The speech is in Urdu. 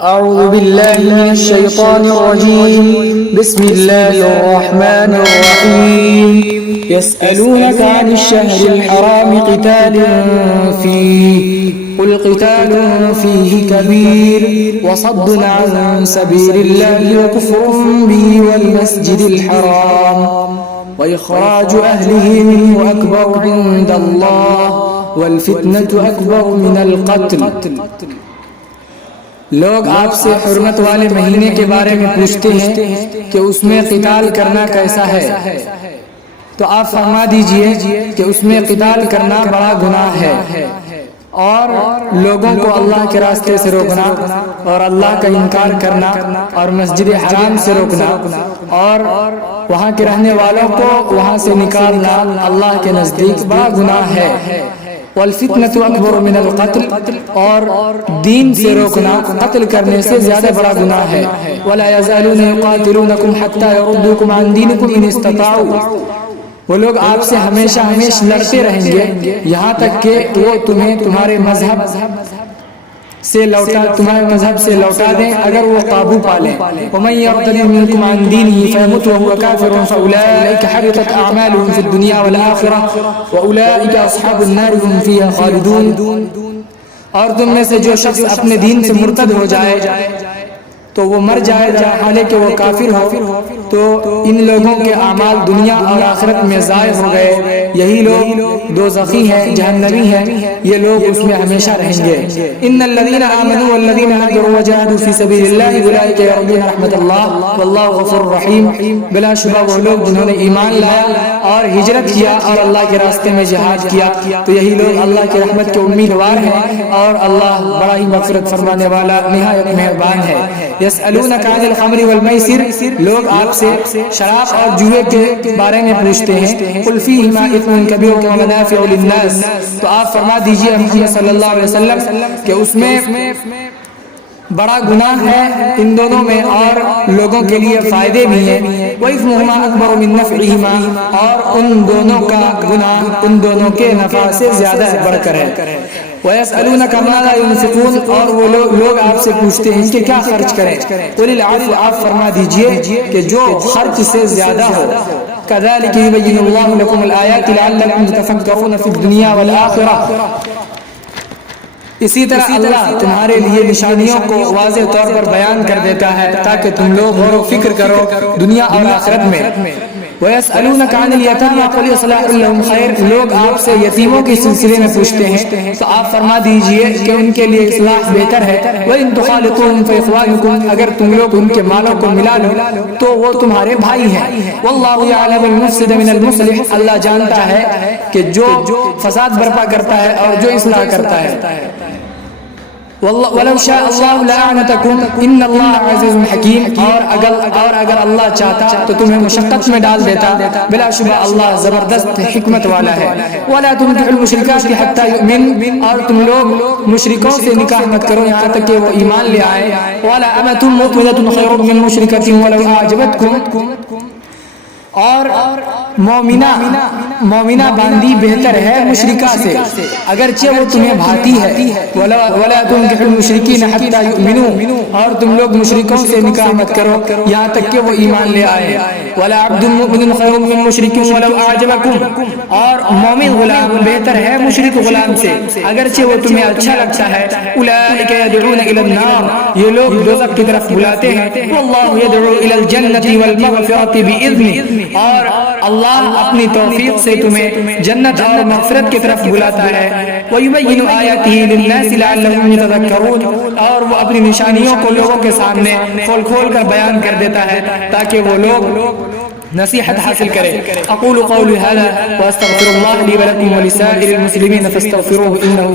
أعوذ بالله من الشيطان الرجيم. بسم الله الرحمن الرحيم. يسألونك عن الشهر الحرام قتال فيه قل قتال فيه كبير وصد عن سبيل الله وكفر به والمسجد الحرام وإخراج أهله منه أكبر عند الله والفتنة أكبر من القتل. لوگ آپ سے حرمت والے مہینے کے بارے میں پوچھتے ہیں کہ اس میں قتال کرنا کیسا ہے، تو آپ فرما دیجئے کہ اس میں قتال کرنا بڑا گناہ ہے، اور لوگوں کو اللہ کے راستے سے روکنا اور اللہ کا انکار کرنا اور مسجد حرام سے روکنا اور وہاں کے رہنے والوں کو وہاں سے نکالنا اللہ کے نزدیک بڑا گناہ ہے. والفتنة أكبر من القتل، اور دین سے روکنا قتل کرنے سے زیادہ بڑا گناہ ہے. ولا يزالون يقاتلونكم حتى يردوكم عن دينكم إن استطاعوا، وہ لوگ آپ سے ہمیشہ لڑتے رہیں گے یہاں تک کہ وہ تمہیں تمہارے مذہب سے لوٹا دیں اگر وہ قابو پالیں. ومن يرتد منكم عن دينه فيمت وهو كافر فأولئك حبطت أعمالهم في الدنيا والآخرة وأولئك أصحاب النار هم فيها خالدون. اور تم میں سے جو شخص اپنے دین سے مرتد ہو جائے تو وہ مر جائے حالانکہ وہ کافر ہو، تو ان لوگوں کے اعمال دنیا اور آخرت میں ضائع ہو گئے. یہی لوگ دوزخی ہیں، جہنمی ہیں، یہ لوگ اس میں ہمیشہ رہیں گے. ان الذين آمنوا والذين هاجروا وجاهدوا في سبيل الله اولئك يرجون رحمت اللہ واللہ غفور رحیم. بلا شبہ وہ لوگ جنہوں نے ایمان لایا اور ہجرت کیا اور اللہ کے راستے میں جہاد کیا تو یہی لوگ اللہ کی رحمت کے امیدوار ہیں، اور اللہ بڑا ہی مغفرت فرمانے والا نہایت مہربان ہے. یسألونک عن الخمر والمیسر، لوگ آپ سے شراب اور جوئے کے بارے میں پوچھتے ہیں. قل فیہما اثم کبیر ومنافع للناس، تو آپ فرما دیجئے محمد صلی اللہ علیہ وسلم کہ اس میں بڑا گناہ ہے ان دونوں میں اور لوگوں کے لیے فائدے بھی ہیں. وَإِثْمُهُمَا أَكْبَرُ مِن نَّفْعِهِمَا، اور ان دونوں کا گناہ ان دونوں کے نفع سے زیادہ بڑھ کر ہے. وَيَسْأَلُونَكَ مَاذَا يُنْفِقُونَ، اور وہ لوگ آپ سے پوچھتے ہیں کہ کیا خرچ کریں. قُلِ الْعَفْوَ، آپ فرما دیجئے کہ جو خرچ سے زیادہ ہو. كَذَلِكَ يُبَيِّنُ اللَّهُ لَكُمُ الْآيَاتِ لَعَلَّكُمْ تَتَفَكَّرُونَ فِي الدُّنْيَا وَالْآخِرَةِ. اسی طرح اللہ تمہارے لیے نشانیوں کو واضح طور پر بیان کر دیتا ہے تاکہ تم لوگ غور و فکر کرو دنیا اور آخرت میں. وَيَسْأَلُونَكَ عَنِ الْيَتَامَى قُلْ إِصْلَاحٌ لَهُمْ خَيْرٌ، لوگ آپ سے یتیموں کے سلسلے میں پوچھتے ہیں تو آپ فرما دیجئے کہ ان کے لیے اصلاح بہتر ہے. وَإِن تُخَالِطُوهُمْ فَإِخْوَانُكُمْ، اگر تم لوگ ان کے مالوں کو ملا لو تو وہ تمہارے بھائی ہیں. وَاللَّهُ يَعْلَمُ الْمُفْسِدَ مِنَ الْمُصْلِحِ، اللہ جانتا ہے کہ جو فساد برپا کرتا ہے اور جو اصلاح کرتا ہے. وَلَوْ شَاءَ اللَّهُ لَأَعْنَتَكُمْ إِنَّ اللَّهَ عَزِيزٌ حَكِيمٌ، اور اگر اللہ چاہتا تو تمہیں مشقت میں ڈال دیتا، بلا شبہ اللہ زبردست حکمت والا ہے. وَلَا تُنكِحُوا الْمُشْرِكَاتِ حَتَّى يُؤْمِنْ، اور تم لوگ مشرکوں سے نکاح مت کرو یہاں تک کہ وہ ایمان لے آئے. وَلَا أَمَةٌ مُؤْمِنَةٌ خَيْرٌ مِّن مُشْرِكَةٍ وَلَوْ أَعْجَبَتْكُمْ، اور مومنہ باندی بہتر ہے مشرکہ سے اگرچہ وہ تمہیں بھاتی ہے. وَلَا تُنكِحُوا الْمُشْرِكِينَ حَتَّى يُؤْمِنُوا، اور تم لوگ مشرکوں سے نکاح مت کرو یہاں تک کہ وہ ایمان لے آئے. وَلَا عَبْدٌ مُؤْمِنٌ خَيْرٌ مِّن مُشْرِكٍ وَلَوْ أَعْجَبَكُمْ، اور مومن غلام بہتر ہے مشرک غلام سے اگرچہ وہ تمہیں اچھا لگتا ہے. أُولَٰئِكَ يَدْعُونَ إِلَى النَّارِ، یہ لوگ دوزخ کی طرف بلاتے ہیں. وَاللَّهُ يَدْعُو إِلَى الْجَنَّةِ وَالْمَغْفِرَةِ بِإِذْنِهِ، اور اللہ اپنی توفیق سے تمہیں جنت اور مغفرت کی طرف بلاتا ہے. وَيُبَيِّنُ آيَاتِهِ لِلنَّاسِ لَعَلَّهُمْ يَتَذَكَّرُونَ، اور وہ اپنی نشانیوں کو لوگوں کے سامنے کھول کر بیان کر دیتا ہے تاکہ وہ لوگ نصیحت حاصل کریں. اقول قولی هذا واستغفر الله لي ولكم ولسائر المسلمين فاستغفروه انه